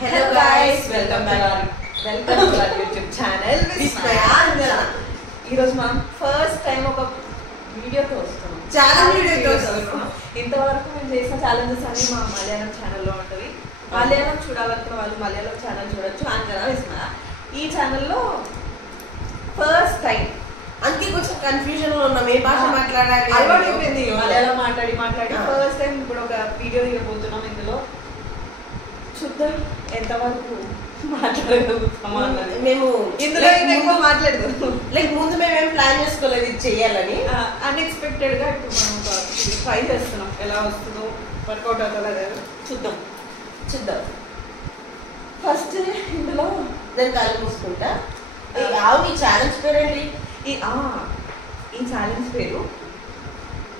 Hello guys, welcome to our YouTube channel. ఈరోజు మనం first time ఒక వీడియోతో వస్తున్నాం. ఇంతవరకు మేము చేసిన ఛాలెంజెస్ అన్ని మా మలయాళం ఛానల్లో ఉంటుంది. మలయాళం చూడాలనుకున్న వాళ్ళు మలయాళం ఛానల్ చూడొచ్చు. అంజనా విస్మయ ఈ ఛానల్లో ఫస్ట్ టైం అందుకే కొంచెం కన్ఫ్యూజన్ లో ఉన్నాం. ఏ భాష మాట్లాడాలి అలవాటైపోయింది మలయాళం మాట్లాడి ఫస్ట్ టైం ఇప్పుడు ఒక వీడియో తీయబోతున్నాం. ఇందులో చూద్దాం ఎంతవరకు మాట్లాడగలుగుతామా అన్నది. మేము ఇందులో ఎక్కువ మాట్లాడదు. లైక్ ముందు మేమేం ప్లాన్ చేసుకోలేదు ఇది చెయ్యాలని. అన్ఎక్స్పెక్టెడ్ గా ఇప్పుడు మనం ట్రై చేస్తున్నాం. ఎలా వస్తుందో వర్కౌట్ అవుతుందో లేదా చూద్దాం. ఫస్ట్ ఇందులో దాన్ని కాలు మూసుకుంటా. ఈ ఛాలెంజ్ పేరండి. ఈ ఛాలెంజ్ పేరు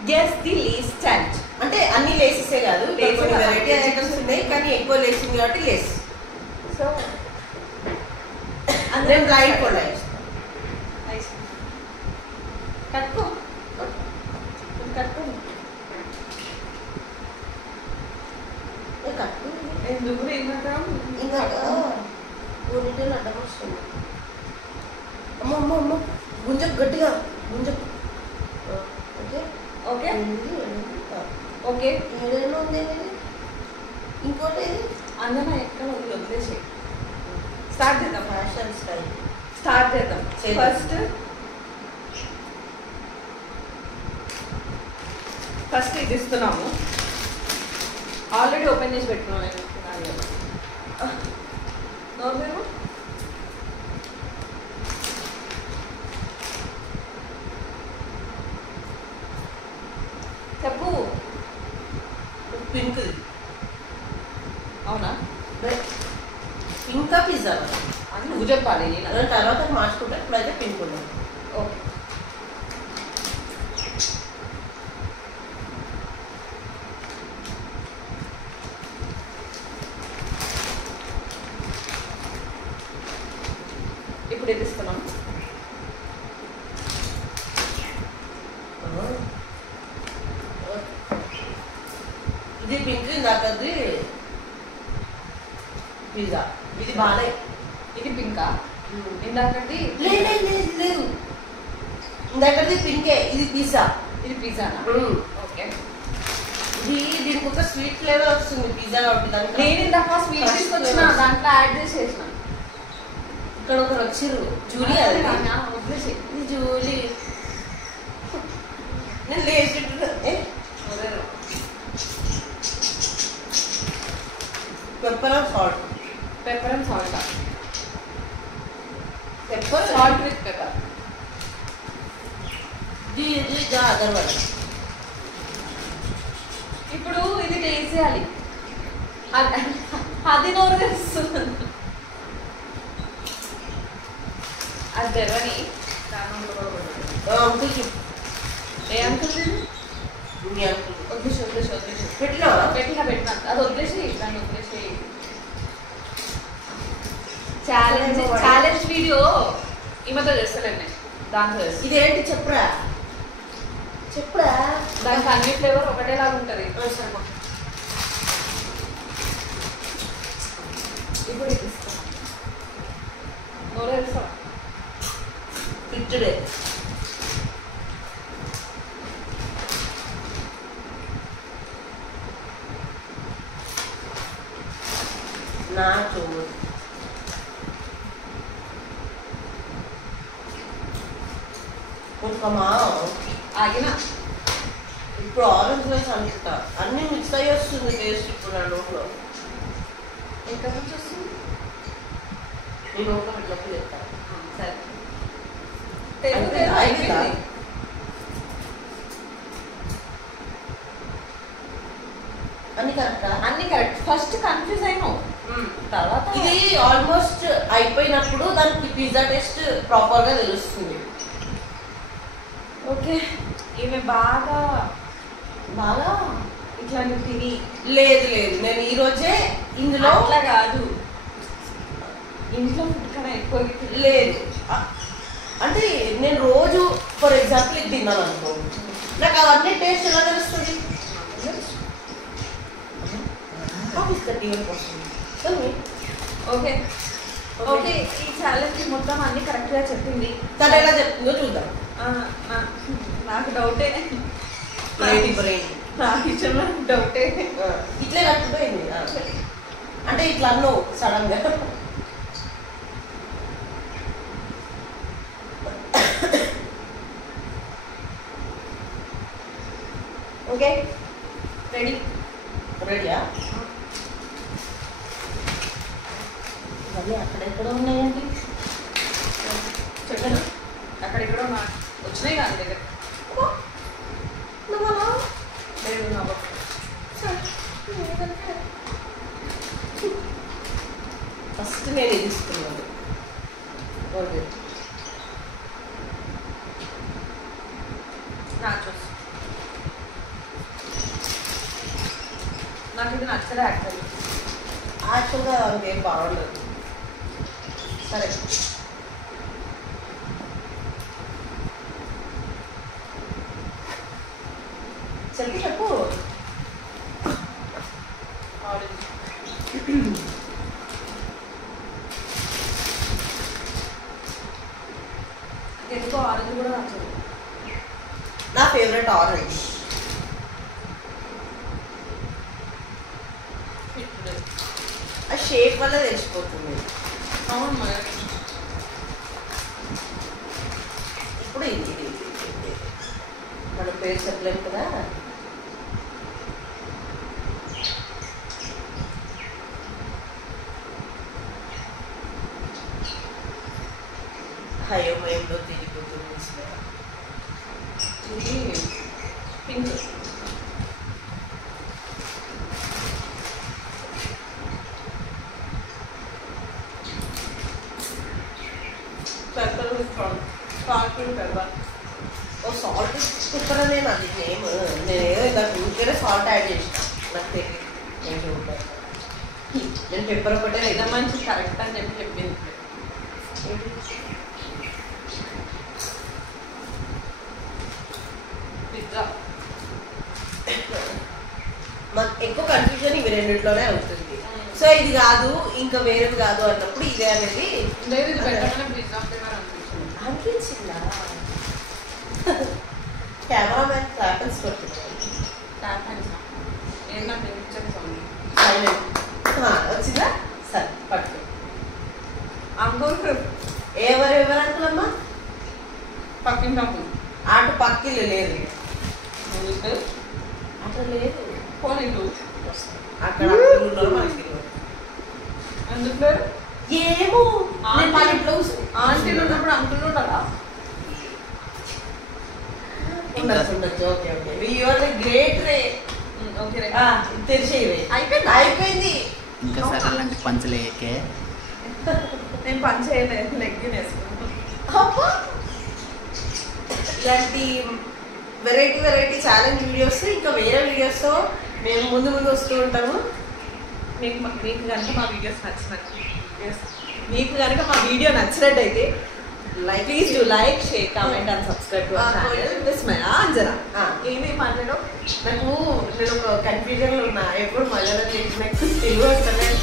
గెస్ ది లేస్ ఛాలెంజ్. అంటే అన్ని లేసెసే కాదు, వెరైటీ ఐటమ్స్ ఉన్నాయి కానీ ఎక్కువ లేసింది కాబట్టి లేస్. సో నేను బ్లైండ్ కూడా కట్టుకో ఎందుకు ఇందాక ఊరింటే అడ్డం వస్తుంది. అమ్మ అమ్మ అమ్మ గుంజకు గట్టిగా గుంజకు. ఓకే ఓకే ఓకే ఏదైనా ఉంది. ఇంకోటి ఏది అందరూ ఎక్కడ వదిలేసి స్టార్ట్ చేద్దాం. ఫ్యాషన్ స్టైల్ స్టార్ట్ చేద్దాం. ఫస్ట్ ఇది ఇస్తున్నాము. ఆల్రెడీ ఓపెన్ చేసి పెట్టుకున్నాం. మేము చెప్పు. పింక్. అవునా? పింకా పిజ్జా అని నువ్వు చెప్పాలి. తర్వాత మార్చుకుంటా. ఇప్పుడైతే పింక్ ఉన్నాం. ఓకే ఇప్పుడు ఇది ఇస్తున్నాం. ఇది పింక్, ఇందాకది పిజ్జా. ఇది బాగానే. ఇది పింకా? ఇందాకది లేదు, ఇందాకది పింకే. ఇది పిజ్జా. ఇది పిజ్జానా? ఓకే. దీనికి ఒక స్వీట్ ఫ్లేవర్ వస్తుంది పిజ్జా కాబట్టి. దానికి నేను ఇందాక స్వీట్ తీసుకొచ్చిన దాంట్లో యాడ్ చేసేసిన. ఇక్కడ ఒకరు వచ్చిర్రు. జూలీ. అది వదిలేసి ఇది జూలీ. నేను లేచి pepper and salt. Pepper and salt. Pepper salt with pepper. అదనమాట. ఇప్పుడు ఇది టేస్ట్ చేయాలి. అది నోరు తెస్తుంది. అది తెరవని ఏ అంకుల్ పెట్టినా అది వదిలేసి దాన్ని వదిలేసి. ఛాలెంజ్ వీడియో ఈమెతో చేస్తలేండి. దాంతో చేస్తాను. ఇదేంటి చెప్పురా. దానికి అన్ని ఫ్లేవర్ ఒకటేలాగా ఉంటుంది. ఇప్పుడు నోరు తెరుస్తా. పిచ్చుడే. నా చూడు ఇంకమా ఆగినా. ఇప్పుడు ఆరెంజ్ రైస్ అనుకుంటా. అన్ని మిక్స్ అయ్యి వస్తుంది టేస్ట్. ఇప్పుడు నా నోట్లో ఎక్కడి నుంచి వస్తుంది? నీ నోట్లో పెట్టినప్పుడు చెప్తా. సరే అన్ని కరెక్ట్. ఫస్ట్ కన్ఫ్యూజ్ అయినావు. తర్వాత ఇది ఆల్మోస్ట్ అయిపోయినప్పుడు దానికి పిజ్జా టేస్ట్ ప్రాపర్ గా తెలుస్తుంది. ఓకే. ఈమె బాగా ఇట్లా తిని లేదు నేను ఈ రోజే ఇందులో అట్లా కాదు. ఇంట్లో ఫుడ్ కన్నా ఎక్కువ లేదు. అంటే నేను రోజు ఫర్ ఎగ్జాంపుల్ ఇది తిన్నాను అనుకో, నాకు అవన్నీ టేస్ట్ ఎలా తెలుస్తుంది? How is the deal possible? Tell me. Okay okay ఈ ఛాలెంజ్ మొత్తం అన్ని కరెక్ట్ గా చెప్పింది. తను ఎలా చెప్తుందో చూద్దాం. నాకు డౌటే, నాకు ఇచ్చిన డౌటే. ఇట్లే కట్టుపోయింది అంటే ఇట్లా అన్నావు సడన్ గా. ఓకే రెడీయా? మళ్ళీ అక్కడెక్కడో ఉన్నాయండి చెప్పాను, అక్కడెక్కడో వచ్చినాయి కాదు దగ్గర. లేదు నా ఫస్ట్ నేను ఇది ఇస్తున్నాను. నాచోస్ నాకు ఇది నచ్చలే యాక్చువల్గా ఏం బాగుండదు. సరే చెప్పు చెప్పు. ఎందుకో ఆరెంజ్ కూడా నచ్చదు. నా ఫేవరెట్ ఆరెంజ్. ఆ షేప్ వల్ల తెలిసిపోతుంది. అవును మరి. ఇప్పుడు ఇది మన పేరు చెప్పలేము కదా. హయోమయంలో తిరిగిపోతుంది. ఇది పింక్. Pepper salt pepper. ఓ సాల్ట్ కుక్కర్ అనే నాది నేమ్. నేనేదో ఇంకా ఊరికే సాల్ట్ యాడ్ చేసిన. నాకు తెలియదు. నేను పెప్పర్ ఒకటే ఏదో మంచి కరెక్ట్ అని చెప్పింది. పిజ్జా. మాకు ఎక్కువ కన్ఫ్యూజన్ ఇవి రెండింటిలోనే అవుతుంది. సో ఇది కాదు ఇంకా వేరేది కాదు అన్నప్పుడు ఇదే అనేది లేదు, ఇది పెట్టగానే పిజ్జా ఫ్లేవర్ అనిపించింది. అనిపించిందా? కెమెరామెన్ క్లాపర్స్ కొట్టున్నాడు. ఏంటంటే పిక్చర్ సౌండ్ సైలెంట్ వచ్చిందా? సరే పట్టుకో. అంకుల్ ఎవరెవరు అంకులమ్మా? పక్కింటి అంకుల్. అటు పక్కిల్లు లేదు, అట్లా లేదు. ఫోన్ ఇటు అక్కడ అంకులు ఉన్నారు మనకి తెలియదు. ఎందుకు లేదు? ఏమో బ్లౌజ్ ఆంటీలు ఉన్నప్పుడు అంకుల్ ఉంటారా? ఉండొచ్చు ఉండొచ్చు. ఓకే ఓకే యువర్ గ్రేట్ రే. ఓకే రే. తెలిసేవి అయిపోయింది అయిపోయింది. ఇంకా సరే అలాంటి పంచలేకే నేను పని చేయలేదు, లెగ్గిన్ వేసుకున్నాను. ఇలాంటి వెరైటీ వెరైటీ ఛాలెంజ్ వీడియోస్ ఇంకా వేరే వీడియోస్తో మేము ముందు ముందు వస్తూ ఉంటాము. మీకు కనుక మా వీడియోస్ మీకు కనుక మా వీడియో నచ్చినట్టయితే please do like, share, comment and subscribe to our channel. Vismaya Anjana. ఏమి మాట్లాడవు? నేను ఒక కన్ఫ్యూజన్లో ఉన్నా. ఎప్పుడు మలయాళం తెలుగు వస్తలేదు.